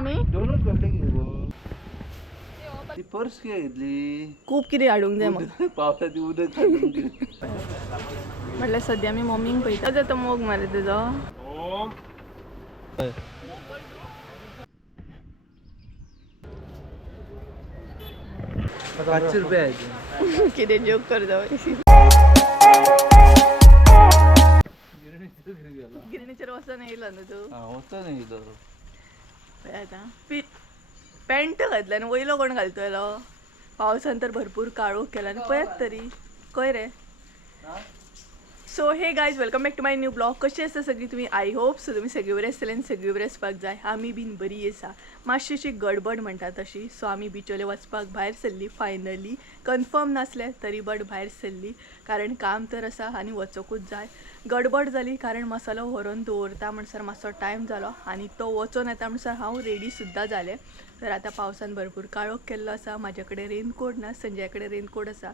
आम्ही दोनच घंटे घेऊ ती पर्स काय घेतली खूप किती हाडूंक जाय मग पावसाची उदक काढून घे. म्हटलं सध्या मी मम्मीक पळयता जाता मोग मरे तुजो ₹500 आहे कितें जोक करता गिरणीचेर वचून येयलो न्हू तू होता नाही तो पळय आतां पॅन्ट घातल्या आनी वयलो कोण घालतलो पावसान तर भरपूर काळोख केला आनी पळयात तरी खंय रे so hey guys welcome back to my new blog कशी आसा सगळी तुमी आय होप सो तुमी सगळी बरी आसतली आनी सगळी बरी आसपाक जाय आमी बीन बरी आसा मातशीशी गडबड म्हणटा तशी सो आमी बिचोले वचपाक भायर सरली फायनली कन्फर्म नासले तरी बट भायर सरली कारण काम तर आसा आनी वचोकूच जाय गडबड जाली कारण मसालो व्हरून दवरता म्हणसर मातसो टायम जालो आनी तो वचून येता म्हणसर हांव रेडी सुद्दां जालें तर आतां पावसान भरपूर काळोख केल्लो आसा म्हाजे कडेन रेनकोट ना संजया कडेन रेनकोट आसा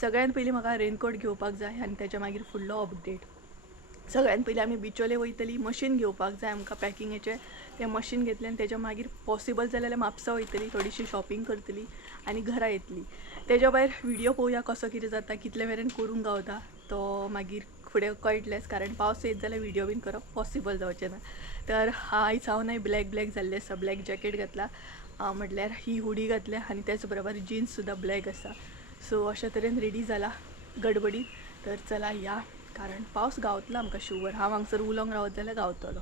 सगळ्यान पयलीं म्हाका रेनकोट घेवपाक जाय आनी तेच्या मागीर फुडलो अपडेट सगळ्यान पयलीं आमी बिचोले वयतली मशीन घेवपाक जाय आमकां पॅकिंगेचें तें मशीन घेतलें आनी तेच्या मागीर पॉसिबल जाल्यार म्हापसा वयतली थोडीशी शॉपिंग करतली आनी घरा येतली तेच्या भायर व्हिडियो पळोवया कसो कितें जाता कितले मेरेन करूंक गावता तो मागीर फुडें कळटलेंच कारण पावस येत जाल्यार व्हिडियो बीन करप पॉसिबल जावचें ना तर आयज हांव नाही ब्लॅक जाल्लें आसा ब्लॅक जॅकेट घातला म्हटल्यार ही हुडी घातल्या आनी त्याच बरोबर जिन्स सुद्दां ब्लॅक आसा सो अशा तरेन रेडी जाला गडबडीत तर चला या कारण पावस गावतलो आमकां शुवर हांव हांगसर उलोवंक रावत जाल्यार गावतलो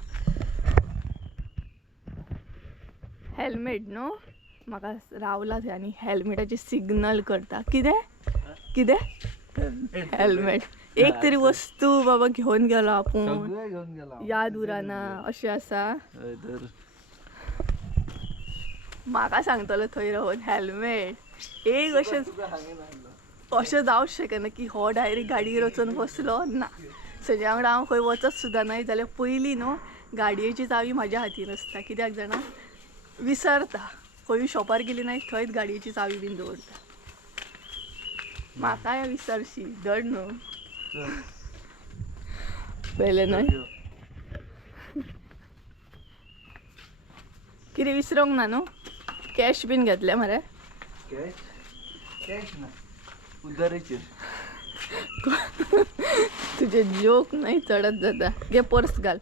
हेल्मेट न्हू म्हाका रावला थंय आनी हेल्मेटाचे सिग्नल करता कितें हेल्मेट एक तरी वस्तू बाबा घेवन गेलो आपूण याद उराना अशें आसा म्हाका सांगतलो थंय रावन हेल्मेट एक अशें जावंच शकना की हो डायरेक्ट गाडयेर वचून बसलो ना सगळ्या वांगडा हांव खंय वचत सुद्दां नाय जाल्यार पयलीं न्हू गाडयेची चावी म्हाज्या हातीन आसता कित्याक जाणा विसरता खंय शॉपार गेली नाय थंयच गाडयेची चावी बीन दवरता म्हाका विसरशी धड न्हू पयलें न्हय कितें विसरोंक ना न्हू कॅश बीन घेतले मरे कॅश ना उदारीचेर तुझे जोक नाही चढत जाता घे पर्स घाल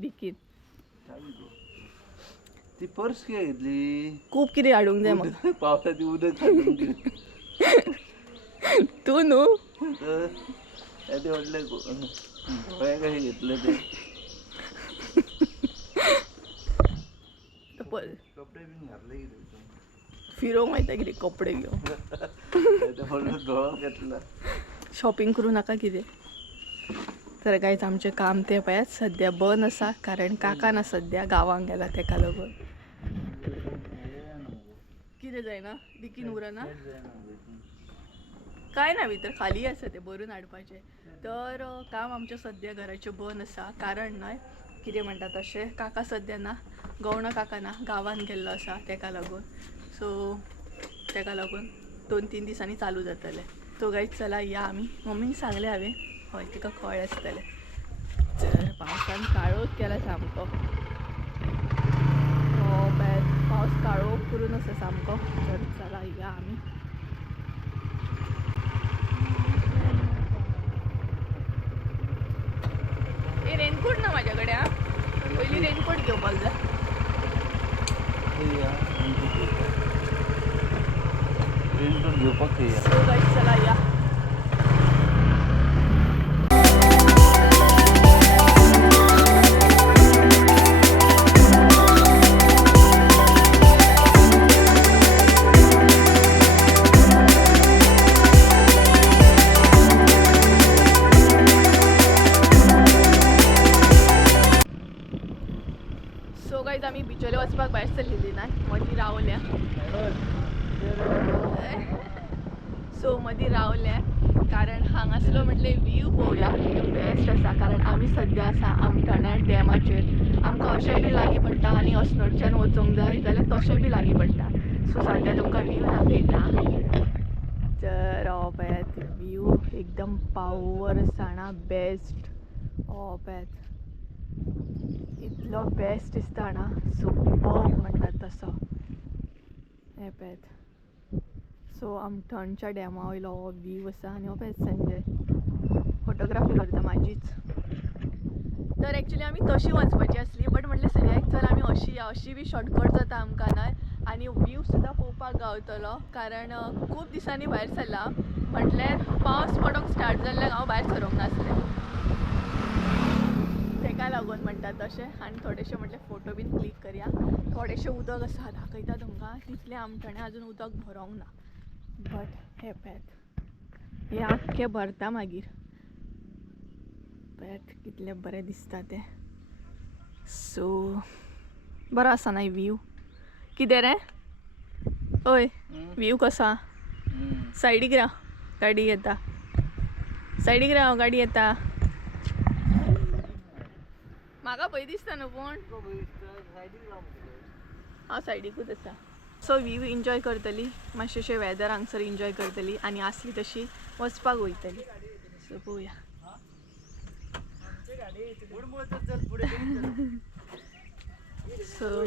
डिकीत ती पर्स काय घेतली खूप कितें हाडूंक जाय मग पावसाची उदक काढून घे तू न्हू ते व्हडले काय घेतलं ते कपडे बीन घातले की फिरोंक वयता कितें कपडे घेवन घेतला शॉपिंग करूं नाका कितें तर कांयच आमचें काम तें पळयात सद्या बंद आसा कारण काका ना सद्या गांवांक गेला तेका लागून कितें जायना डिकीन उरना काय ना भितर खाली आसा तें भरून हाडपाचें तर काम आमचें सद्या घराचें बंद आसा कारण न्हय कितें म्हणटा तशें काका सद्या ना गवणो काका ना गांवांत गेल्लो आसा तेका लागून सो तेका लागून 2-3 दिसांनी चालू जातलें तो गायज चला या आमी मम्मीक सांगलें हांवें हय तिका कळ्ळें आसतलें तर पावसान काळोख केला सामको पावस काळोख करून आसा सामको तर चला या आमी हे रेनकोट ना म्हाज्या कडेन हा पयलीं रेनकोट घेवपाक जाय रेनकोट घेवपाक सो गायज चला या आम्ही बिचोले वचपाक भायर सरलेली ना मदीं रावल्या सो मदीं रावल्या कारण हांगासलो म्हटले व्यू पळोवया बेस्ट आसा कारण आमी सद्या आसा आमठाण्या डॅमाचेर आमकां अशें बी लागीं पडटा आनी अस्नोडच्यान वचूंक जाय जाल्यार तशें बी लागीं पडटा सो सद्या तुमकां व्यू दाखयता तर पळयात व्यू एकदम पावर आसा ना बेस्ट पळयात इतलो बेस्ट दिसता ना सुपर म्हणटात तसो हे पळयात सो आमठणच्या डॅमा वयलो हो व्यू आसा आनी हो पळयात संजय फोटोग्राफी करता म्हाजीच तर एक्चुअली आमी तशी वचपाची आसली बट म्हटलें संजयाक चल आमी अशी या अशी बी शॉर्टकट जाता आमकां न्हय आनी व्यू सुद्दां पळोवपाक गावतलो कारण खूब दिसांनी भायर सरला म्हटल्यार पावस पडोंक स्टार्ट जाल्ल्याक हांव भायर सरोंक नासलें तेका लागून म्हणटात तशें आनी थोडेशे म्हटलें फोटो बीन क्लिक करया थोडेशें उदक आसा दाखयता तुमकां तितलें आमठणें आजून उदक भरोंक ना बट हे पळयात हे आख्खें भरता मागीर पळयात कितलें बरें दिसता तें सो बरो आसा न्हय व्यू कितें रे ओय व्यू कसो सायडीक राव गाडी येता सायडीक राव गाडी येता म्हाका भंय दिसता न्हू पूण हांव सायडीकूच आसा सो व्यू एन्जॉय करतली मातशें वेदर हांगसर एन्जॉय करतली आनी आसली तशी वचपाक वयतली सो पळोवया सो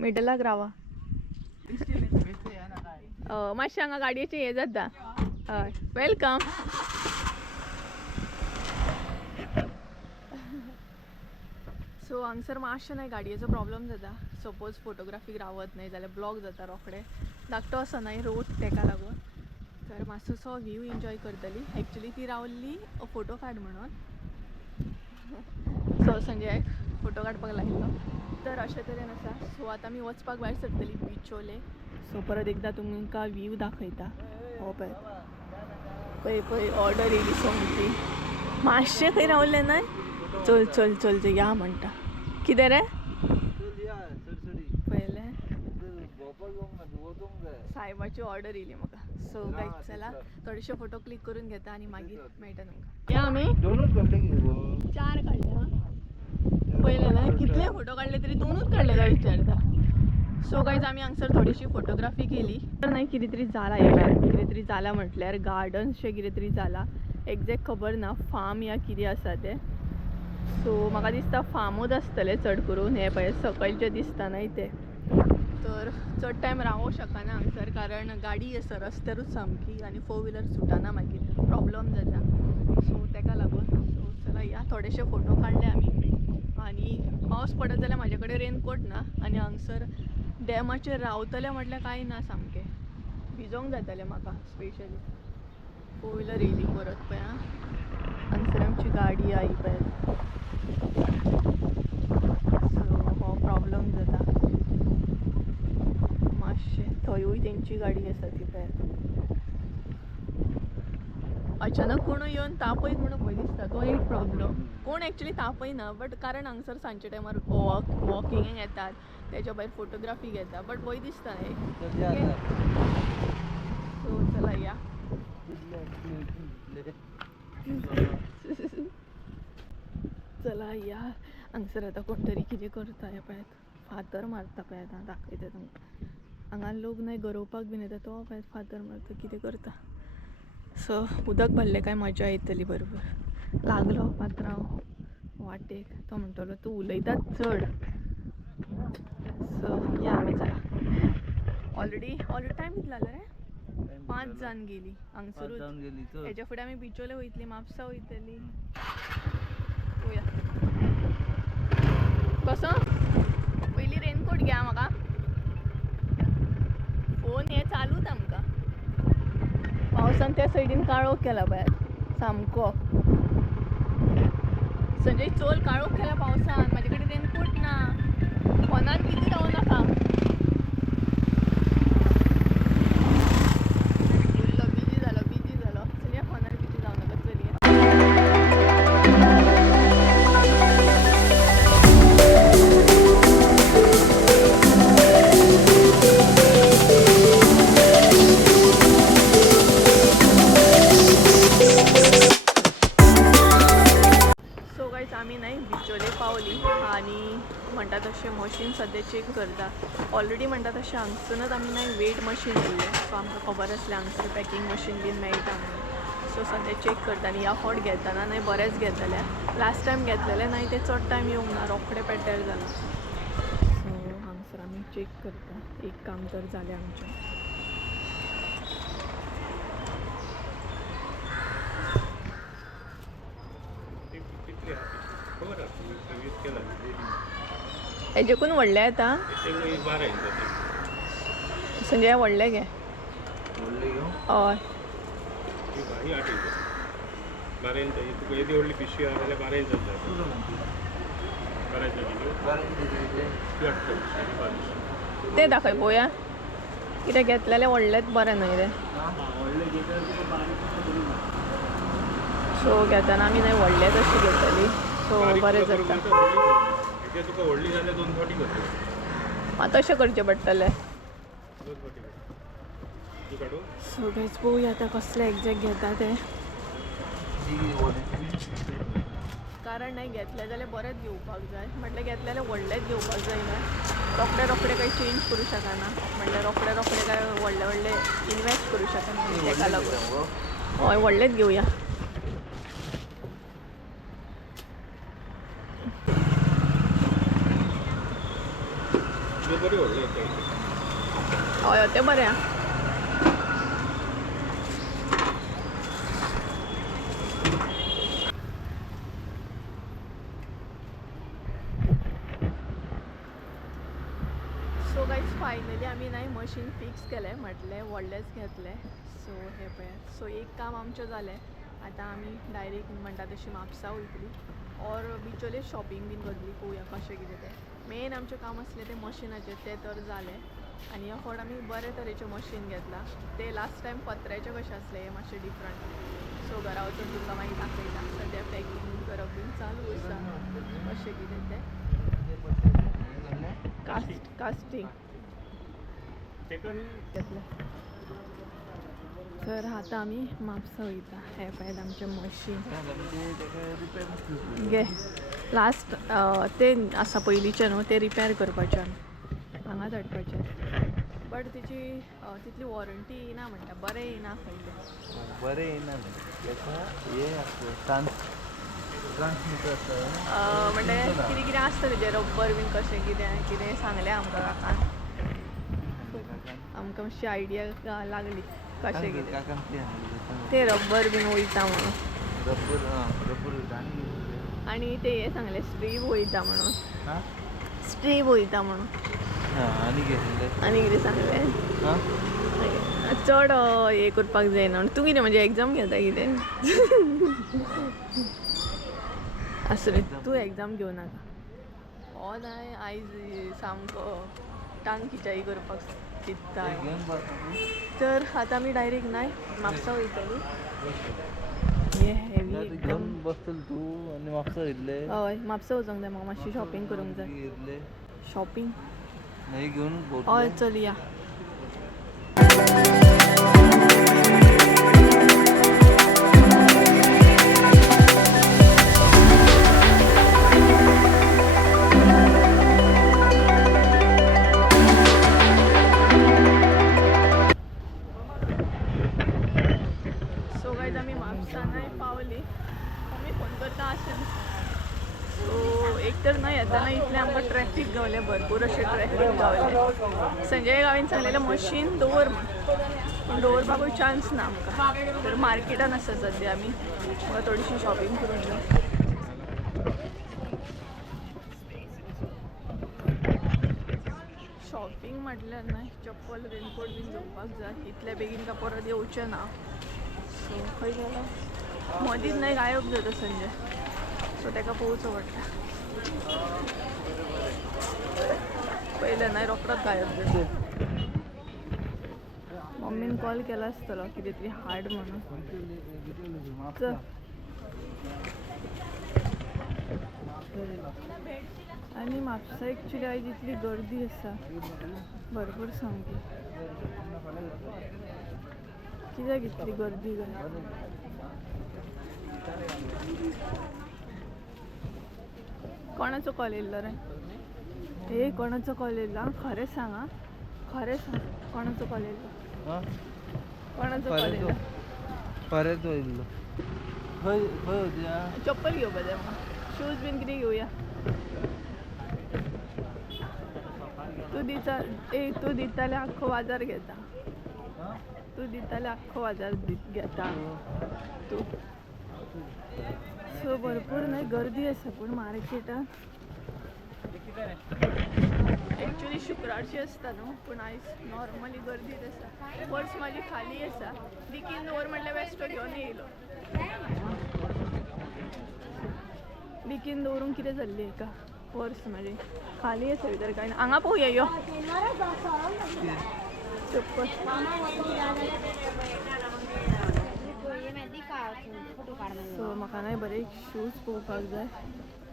मिडलाक रावा मातशें हांगा गाडयेचें हें जाता हय वेलकम सो हांगसर मातशें न्हय गाडयेचो प्रॉब्लम जाता सपोज फोटोग्राफीक रावत न्हय जाल्यार ब्लॉक जाता रोखडे धाकटो असो न्हय रोड तेका लागून तर मातसोसो व्यू एन्जॉय करतली एक्चुली ती रावल्ली फोटो काड म्हणून सो संजयाक फोटो काडपाक लायिल्लो तर अशे तरेन आसा सो आतां आमी वचपाक भायर सरतली बिचोले सो परत एकदां तुमकां व्यू दाखयता हो पळय पळय पळय ऑर्डर येयली सोमती मातशें खंय रावलें न्हय चल चल चल जे या म्हणटा कितें रे पळयलें सायबाची ऑर्डर येयली म्हाका सो गायज चला थोडेशे फोटो क्लिक करून घेता आनी मागीर मेळटा तुमकां या आमी 4 काडले हा पळयलें न्हय कितले फोटो काडले तरी 2च काडले काय विचारता सो गायज आमी हांगसर थोडीशी फोटोग्राफी केली तर न्हय कितें तरी जाला कितें तरी जाला म्हटल्यार गार्डन्सशें कितें तरी जाला एग्जॅक्ट खबर ना फार्म या कितें आसा तें सो म्हाका दिसता फार्मूच आसतलें चड करून हें पळय सकयलचें दिसता न्हय तें तर चड टायम रावूंक शकना हांगसर कारण गाडी आसा रस्त्यारूच सामकी आनी 4 व्हिलर सुटना मागीर प्रॉब्लम जाता सो तेका लागून सो चला या थोडेशे फोटो काडले आमी आनी पावस पडत जाल्यार म्हाजे कडेन रेनकोट ना आनी हांगसर डॅमाचेर रावतलें म्हटल्यार कांय ना सामकें भिजोंक जातालें म्हाका स्पेशली 4 व्हिलर येयली परत पळय आं हांगसर आमची गाडी आई पळय सो हो प्रॉब्लम जाता मातशें थंयूय तेंची गाडी आसा ती पळय अचानक कोण येवन तापयत म्हणून भंय दिसता तो एक प्रॉब्लम कोण एक्चुली तापयना बट कारण हांगसर सांजचे टायमार वॉकिंगेक येतात तेच्या भायर फोटोग्राफी घेता बट भंय दिसता न्हय सो चला या चला या हांगसर आतां कोण तरी कितें करता हें पळयात फातर मारता पळयात हांव दाखयता तुमकां हांगा लोक न्हय गरोवपाक बीन येता तो पळयात फातर मारता कितें करता सो उदक भरलें काय मजा येतली बरोबर लागलो पात्रांव वाटेक तो म्हणटलो तूं उलयतात चड सो या आमी चला ऑलरेडी टायम कितलो जालो रे 5 जावन गेली हांगसरूच हेच्या फुडें आमी बिचोले वयतली म्हापसा वयतली पळोवया कसो पयलीं रेनकोट घ्या म्हाका फोन हे चालूच आमकां पावसान त्या सायडीन काळोख केला पळय सामको संजय चोल काळोख केला पावसान म्हाजे कडेन रेनकोट ना फोनार कितें रावूं नाका बिजी जालो चलया फोनार बिजी जावं नाका चलया म्हणटा तशें मशीन सद्या चेक करता. ऑलरेडी म्हणटा तशें हांगसूनच आमी नाही वेट मशीन दिल्लें, सो आमकां खबर आसलें हांगसर पॅकींग मशीन बीन मेळटा म्हणून. सो सद्या चेक करता आनी ह्या फावट घेतना न्हय बरेंच घेतलें. लास्ट टायम घेतलेलें न्हय ते चड टायम येवंक ना, रोखडें पेड्ड्यार जालां. सो हांगसर आमी चेक करता. एक काम तर जालें आमचें. हेजेकून व्हडलें येता संजय व्हडलें घे. बोलले घेऊ हय व्हडली पिशवी आहा जाल्यार 12 इंच जाता. ते दाखय पळोवया कितें घेतलेलें व्हडलेंच बरें न्हय रे. सो घेतना आमी न्हय व्हडलेंच अशी घेतली, सो बरें जाता. तुका व्हडली जाल्यार 2 फावटी करता. तशें करचें पडटलें. 2 फावटी तूं काडू. सो गायज पळोवया आतां कसलें एग्जॅक्ट घेता ते. कारण नाही घेतलें जाल्यार बरेंच घेवपाक जाय. म्हटल्यार घेतलेलें व्हडलेंच घेवपाक जायना. रोखडे काही चेंज करूं शकना. म्हटल्यार रोखडे काय व्हडले इन्वेस्ट करूं शकना. ताका लागून हय व्हडलेंच घेवया. बरी व्हडली हय तें बरें आहा. सो गायज फायनली आमी नाही मशीन फिक्स केलें, म्हटलें व्हडलेंच घेतलें. सो हे पळयात. सो एक काम आमचें जालें. आतां आमी डायरेक्ट म्हणटा तशी म्हापसा वयतली और बिचोले शॉपिंग बीन करतली. पळोवया कशें कितें तें. मेन आमचें काम आसलें तें मशिनाचें, तें तर जालें. आनी ह्या फावट आमी बरे तरेचें मशीन घेतलां. ते लास्ट टायम पत्र्याचें कशें आसलें, हें मातशें डिफरंट. सो घरा वचून तुमकां मागीर दाखयता. सद्या पॅकिंग करप बीन चालू आसा कशें कितें तें. कास्टिंग घेतलें. तर आतां आमी म्हापसा वयता. हें पळयात आमचें मशीन घे. लास्ट तें आसा पयलींचें न्हू, तें रिपेर करपाचें हांगा धाडपाचें. बट तेची तितली वॉरंटी येना म्हणटा. बरें येना खंय बरें येना हे आसता ट्रान्समिटर आसता म्हणजे कितें कितें आसता तेजें रब्बर बीन कशें कितें सांगलें आमकां काकान. आमकां मातशी आयडिया लागली कशें कितें. काकान ते रब्बर बीन वयता म्हणून. रब्बर आनी ते हे सांगलें स्ट्रीप वयता म्हणून. स्ट्रीप वयता म्हणून. आनी कितें सांगलें चड हे करपाक जायना. तूं कितें म्हणजे एग्जाम घेता कितें आसुनी. तूं एग्जाम घेवं नाका. हो नाय आयज सामको टांग खिचाई करपाक चित्ता. तर आतां आमी डायरेक्ट नाय म्हापसा वयतली. हे हेवी एकदम बसतली तूं आनी म्हापसा येतले. हय म्हापसा वचूंक जाय. म्हाका मातशी शॉपिंग करूंक जाय. शॉपिंग नाही घेऊन हय चल या. सो गायज आमी म्हापसा नाही पावली. आमी फोन करता आसतना. सो एक तर नाही येतना इतलें आमकां ट्रॅफीक गावलें. भरपूर अशें ट्रॅफीक गावलें. संजय गांवीन सांगलेलें मशीन दवर म्हण, पूण दवरपाकूय चान्स ना आमकां. तर मार्केटान आसा सद्या आमी. म्हाका थोडीशी शॉपिंग करूंक जाय. शॉपिंग म्हटल्यार न्हय चप्पल रेनकोट बीन घेवपाक जाय. इतले बेगीन काय परत येवचें ना. सो खंय गेलो मदींच न्हय गायब जाता संजय. सो ताका पळोवचो पडटा. पयलें न्हय रोखडोच गायब जाता. मम्मीन कॉल केला आसतलो कितें तरी हाड म्हणून. चल आनी म्हापसा एक्चुली आयज इतली गर्दी आसा भरपूर सामकी. कित्याक इतली गर्दी काय. कोणाचो कॉल येयल्लो रे. हे कोणाचं कॉलेजला खरें सांगा खरें सांग कोणाचं कॉलेजला हा कोणाचं खरें कॉलेजला खरेंच वयल्लो खंय खंय वचया चप्पल घेवपा जाय म्हाका शूज बीन कितें घेवया तूं दिताले आख्खो बाजार घेता तूं दिताले आख्खो बाजार घेता तूं सो भरपूर न्हय गर्दी आसा पूण मार्केटान एक्चुली शुक्रारची आसता न्हू पूण आयज नॉर्मली गर्दीच आसा पर्स म्हाजी खाली आसा दिकीन दवर म्हटल्यार वेस्टो घेवन येयलो दिकीन दवरूंक कितें जाल्ली हेका पर्स म्हाजी खाली आसा भितर कांय ना हांगा पळोवया यो चप्पल सो म्हाका न्हय बरे शूज पळोवपाक जाय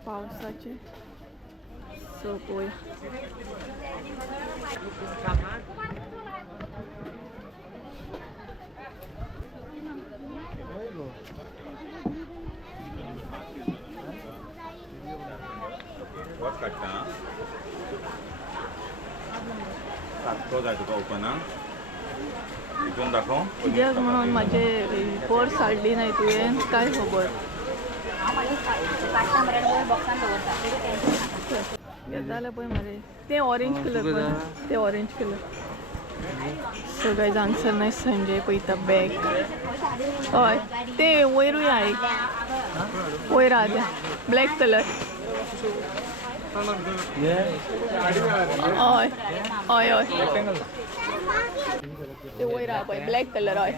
पावसाचे सो पळोवया वॉच काडटा तो जाय तुका ओपन हितून दाखव कित्याक म्हणून म्हाजे पर्स हाडली नाय तुवें काय खबर घेताले पळय मरे ते ऑरेंज कलर पळय ते orange colour so guys answer नाय संजय पळयता बॅग हय ते वयरूय आय वयर आहा त्या ब्लॅक कलर ये हय हय हय ते वयर आहा पळय ब्लॅक कलर हय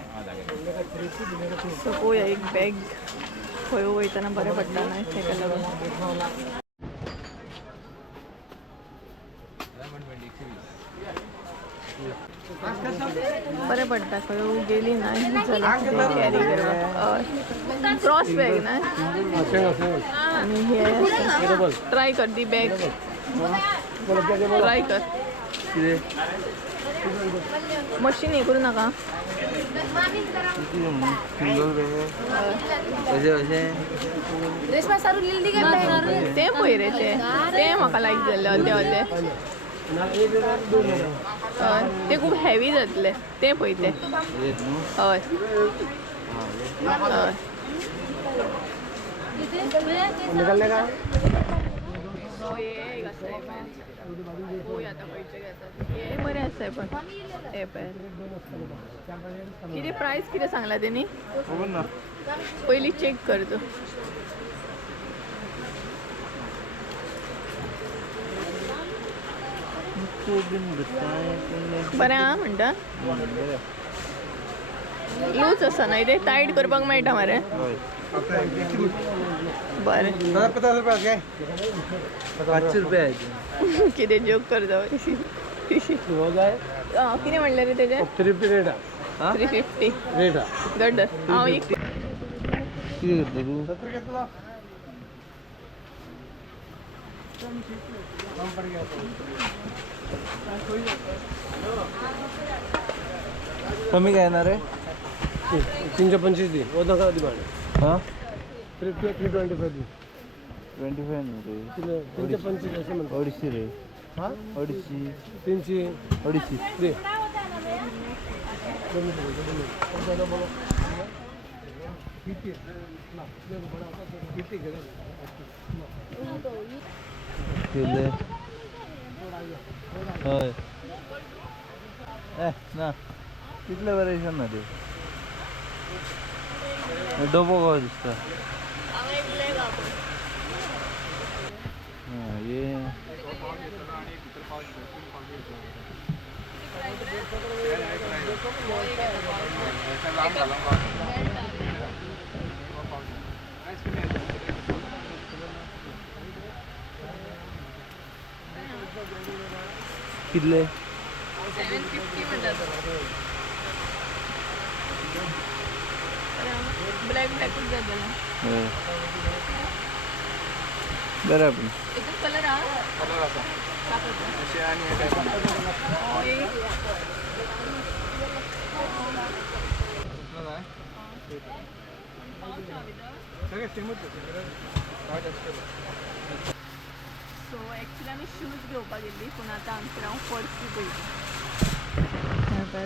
सो पळोवया एक बॅग खंय वयताना बरें पडटा न्हय तेका लागून बरें पडटा खंय गेली न्हय जाल्यार कितें कॅरी करपाक क्रॉस बॅग न्हय आनी हे ट्राय कर दी बॅग ट्राय कर कितें मशीन हे करूं नाका सिंगल बॅग अशें अशें तें पळय रे तें म्हाका लायक जाल्लें अर्दे अर्दे हय ते खूब हेवी जातले तें पळय तें येत न्हू हय हे बरें आसाय पण हे पळय कितें प्रायस कितें सांगला तेणी खबर ना पयलीं चेक कर तूं बरें आहा म्हणटा लूज आसा न्हय ते टायट करपाक मेळटा मरे बरें 500 रुपया कितें जोक करता कितें म्हणलें रे तेजें 350 गड्ड हांव एक कितें करता तूं कमी काय येणार आहे 325 दी वो नका दिवाण हां 325 दी 25 रे 325 असे म्हणतो 250 रे हां 250 300 250 दे केले हय ना कितले बरें ना ते डबो कहो दिसता ये कितले 750 म्हणटात ब्लॅक ब्लॅकूच जाय जाल्यार बरें पण एकूच कलर आहा कलर आसा अशें आनी हे टायप सगळे सेमच सो सो ॲक्च्युली आम्ही शूज घेवपाक गेल्ली पूण आतां आमचेर हांव पर्सी पळयता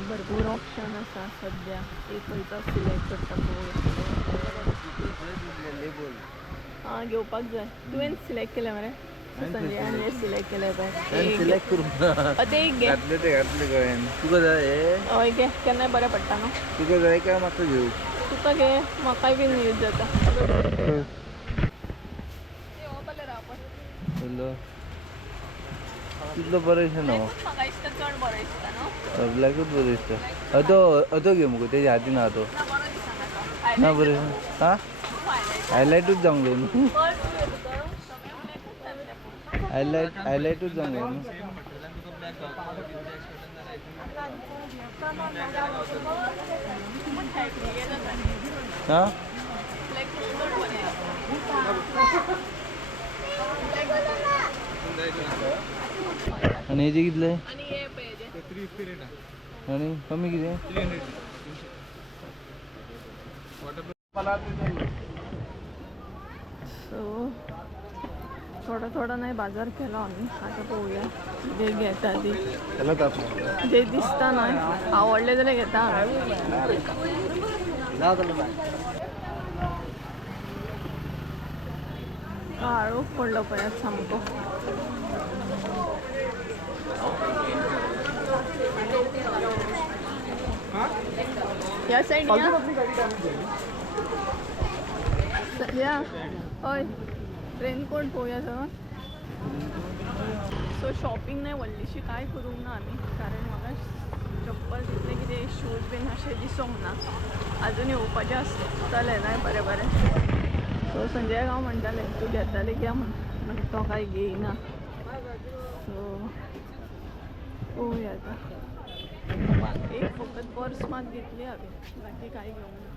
भरपूर ऑप्शन आसा सद्या एक खंयचो सिलेक्ट करता लेबल हां घेवपाक जाय तुवें सिलेक्ट केलें मरे संजयान हे सिलेक्ट केलें पळय सिलेक्ट करून ते एक घे घातले कळ्ळें तुका जाय हय घे केन्नाय बरें पडटा न्हू तुका जाय काय म्हाका घेऊ तुका घे म्हाकाय बीन यूज जाता हॅलो कितलो बरो दिसता न्हू म्हाका दिसता चड बरो दिसता न्हू ब्लॅकूच बरो दिसता अतो घे मुगो तेजे हातीन आहा तो ना बरो दिसना तो ना बरो हा हायलायटूच जावंक जाय न्हू हायलायटूच जावंक जाय न्हू हा आणि हेजे कितले आणि हे पळय आणि कमी किती सो थोडा नाही बाजार केला आम्ही आता पोवया जे घेता ती जे दिसता नाही आवडले जाल्यार घेता काळोख पडलो पळय सामको या साईड या हय रेनकोट पोवया सगळं सो शॉपिंग नाही व्हडलीशी काय करूंक ना आमी कारण म्हाका चप्पल तितले कितें शूज बीन अशें दिसूंक ना अजून येवपाचें आसतलें नाही बरें बरें सो संजय हांव म्हणटालें तूं घेतालें घ्या म्हण तो कांय घेयना सो पळोवया आतां एक फकत पर्स मात घेतली हांवें बाकी कांय घेवंक ना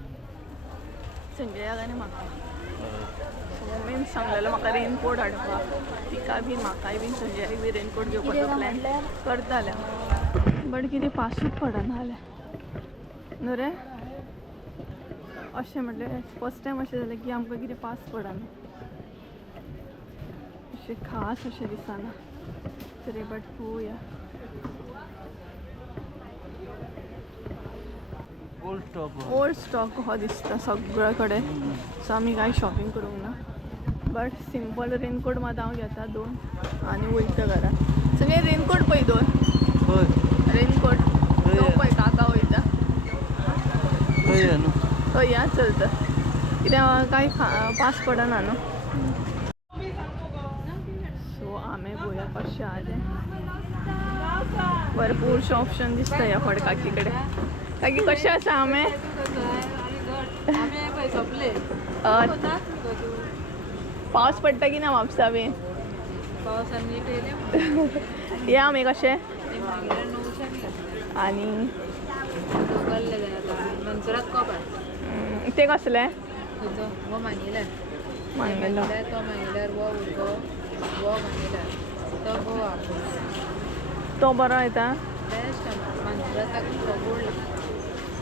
संजयाक आनी म्हाका सो मम्मीन सांगलेलो म्हाका रेनकोट हाडपाक तिका बीन म्हाकाय बीन संजयाक बी रेनकोट घेवपाचो प्लॅन करताले बट कितें पासूच पडना जालें न्हू रे अशें म्हटलें फस्ट टायम अशें जालें की आमकां कितें पास पडना अशें खास अशें दिसना तरी बट पळोवया ओल्ड स्टॉक हो दिसता सगळे कडेन सो आमी कांय शॉपिंग करूंक ना बट सिंपल रेनकोट मात हांव घेता 2 आनी वयता घरा सगळे रेनकोट पळय 2 रेनकोट तो पळय काका वयता हय या चलता कित्याक कांय पास पडना न्हू सो आमे पळोवया कशें आहा तें भरपूरशे ऑप्शन दिसता ह्या फडकाकी कडेन काकी कशें आसा आमे पावस पडटा की ना म्हापसा बीन या आमी कशें आनी ते कसले मांगेलो तो बरो येता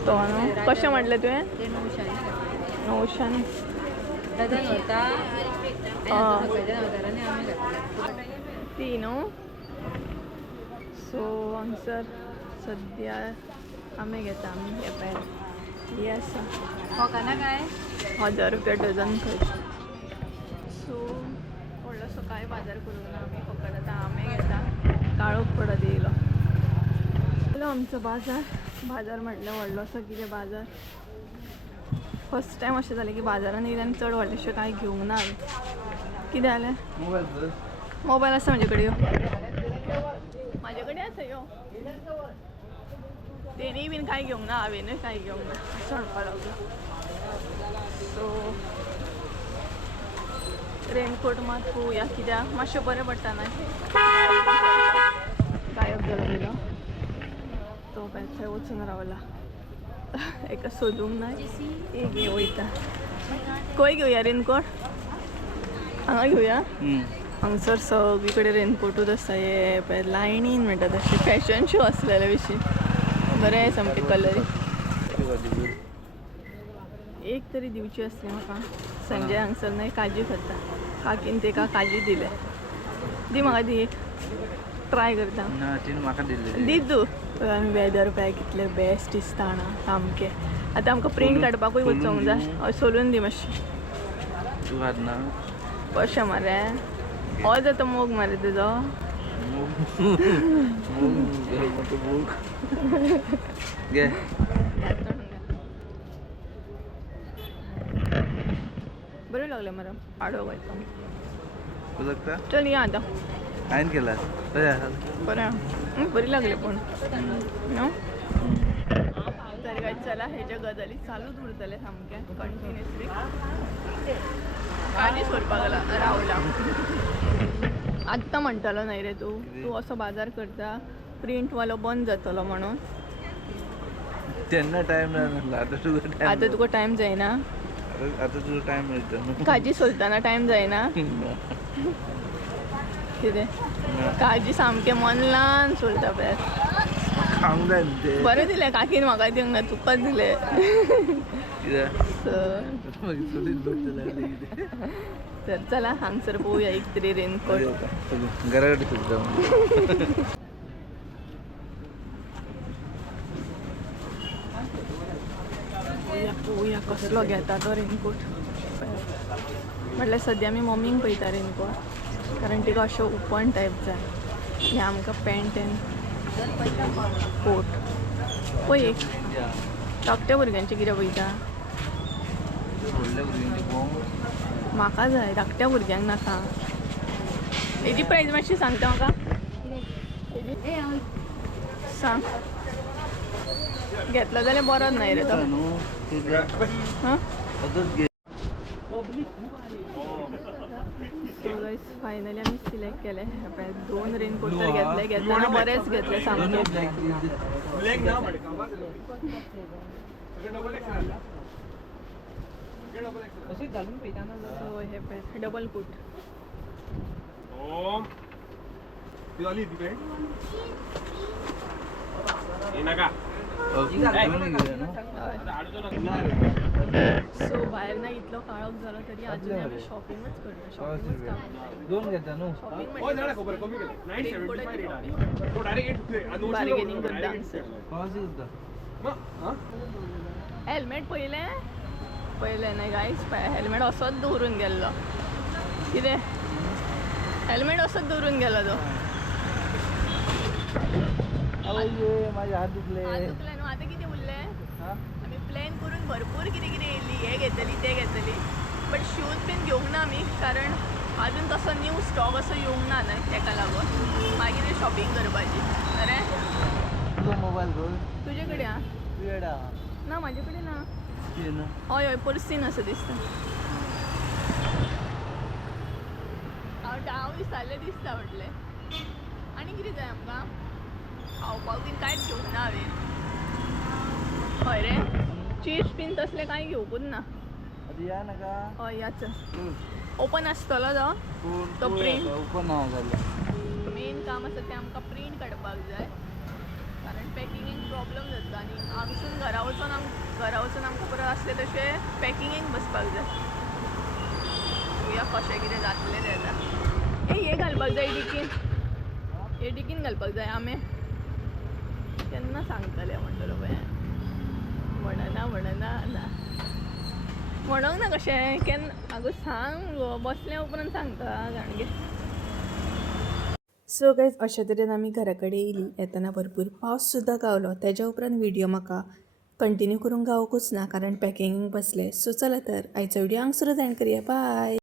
तो न्हू कशें म्हटलें तुवें 900 ती न्हू सो हांगसर सद्या आमे घेता आमी हे पळय ही आसा 1000 रुपया डझन खंय सो व्हडलोसो कांय बाजार करूंक ना आमी फकत आतां आमे घेता काळोख पडत येयलो आमचो बाजार म्हटल्यार व्हडलोसो कितें बाजार फस्ट टायम अशें जालें की बाजारान येयलें आनी चड व्हडलेशें कांय घेवंक ना हांवें कितें जालें मोबायल आसा म्हजे कडेन यो म्हाजे कडेन आसा यो तेणीय बीन कांय घेवंक ना हांवेनूय कांय घेवंक ना असो म्हणपाक लागलो सो रेनकोट मात पळोवया कित्याक मातशें बरें पडटा ना गायब जालो गेलो तो थंय वचून रावला एका सोदूंक ना एक घे वयता खंय घेवया रेनकोट हांगा घेवया हांगसर सगळी कडेन रेनकोटूच आसा हे पळय लायनीन म्हणटा तशें फॅशन शो आसलेले विशीं बरें सामकें कलरी एक तरी दिवची आसली म्हाका संजय हांगसर न्हय काजू खाता काकीन तेका काजू दिले दी म्हाका दी ट्राय करता ना तिने म्हाका दिल्ले दी तू आमी वेदर पॅक कितले बेस्ट दिसता ना सामकें आतां आमकां प्रिंट काडपाकूय वचोंक जाय हय सोलून दी मातशें तू हात ना कशें मरे हो जाता मोग मरे तुजो घे बरें लागलें मरे हाडो वयता उदकता चल या आतां हांवें केला बरें बरी लागली पूण नो तर काय चला हेज्या गजाली चालूच उरतले सामकें कंटिन्युअसली काजी सोडपाक रावला आत्तां म्हणटालो न्हय रे तूं असो बाजार करता प्रिंटवालो बंद जातलो म्हणून तेन्ना टायम नासलो आतां तुका टायम जायना आतां तुजो टायम मेळटा काजी सोलतना टायम जायना कितें काजी सामकें मन ल्हान सोलता पळय खावंक जाय न्ही तें बरें दिलें काकीन म्हाका दिवंक ना तुका दिलें कित्याक तर मागीर चलीत भरतलें कितें तर चला हांगसर पळोवया एक तरी रेनकोट घरा कडेन सुद्दां पळोवया कसलो घेता तो रेनकोट म्हटल्यार सद्या आमी मम्मींक पळयता रेनकोट कारण तिका अशो ओपन टायप जाय हे आमकां पॅन्ट एंड कोट पळय एक धाकट्या भुरग्यांचें कितें पळयता व्हडल्या भुरग्यांची पळोवंक म्हाका जाय धाकट्या भुरग्यांक नाका हेजी प्रायस मातशी सांगता म्हाका सांग घेतलो जाल्यार बरोच न्हय रे तो न्हू कित्याक हां आतांच घे फायनली आमी सिलेक्ट केले पळय 2 रेनकोट तर घेतले घेतना बरेच घेतले सामके सो हे पळय डबल कोट ओम ती आली ती पॅन्ट ये नका सो भायर ना इतलो काळोख जालो तरी अजून आमी शॉपिंगच करता शॉपिंगच दोन घेता न्हू बार्गेनिंग करता हांगसर पावसी सुद्दां हेल्मेट पयलें न्हय गायज हेल्मेट असोच दवरून गेल्लो कितें हेल्मेट असोच दवरून गेलो तो माझे हात दुखले दुखलें न्हू आतां कितें उरलें आमी प्लॅन करून भरपूर कितें कितें येयली हे घेतली ते घेतली बट शूज बीन घेवंक ना आमी कारण अजून तसो न्यू स्टॉक असो येवंक ना न्हय तेका लागून मागीर शॉपिंग करपाची अरे तुजो मोबायल घाल तुजे कडेन आहा तुजेडा ना म्हाजे कडेन ना ना हय हय पर्सीन असो दिसता हांव विसरलें दिसता म्हटलें आनी कितें जाय आमकां खावपाक बीन कांयच घेवंक ना हांवें हय रे चिप्स बीन तसलें कांय घेवकूच ना आतां या नाका हय याच ओपन आसतलो तो प्रिंट ओपन ना जाल्यार मेन काम आसा तें आमकां प्रिंट काडपाक जाय कारण पॅकिंगेक प्रॉब्लम जाता आनी हांगसून घरा वचून आमकां परत आसलें तशें पॅकिंगेक बसपाक जाय पळोवया कशें कितें जातलें तें आतां हे घालपाक जाय डिकीन घालपाक जाय आमे केन्ना सांगतलें म्हणटलो पळय म्हणना ना म्हणूंक ना कशें केन्ना आगो सांग गो बसल्या उपरांत सांगता जाणगे सो गायज अशे तरेन आमी घरा कडेन येयली येतना भरपूर पावस सुद्दां गावलो तेज्या उपरांत व्हिडिओ म्हाका कंटिन्यू करूंक गावोकूच ना कारण पॅकिंगेक बसले सो चला तर आयचो व्हिडिओ हांगसरूच एंड करया बाय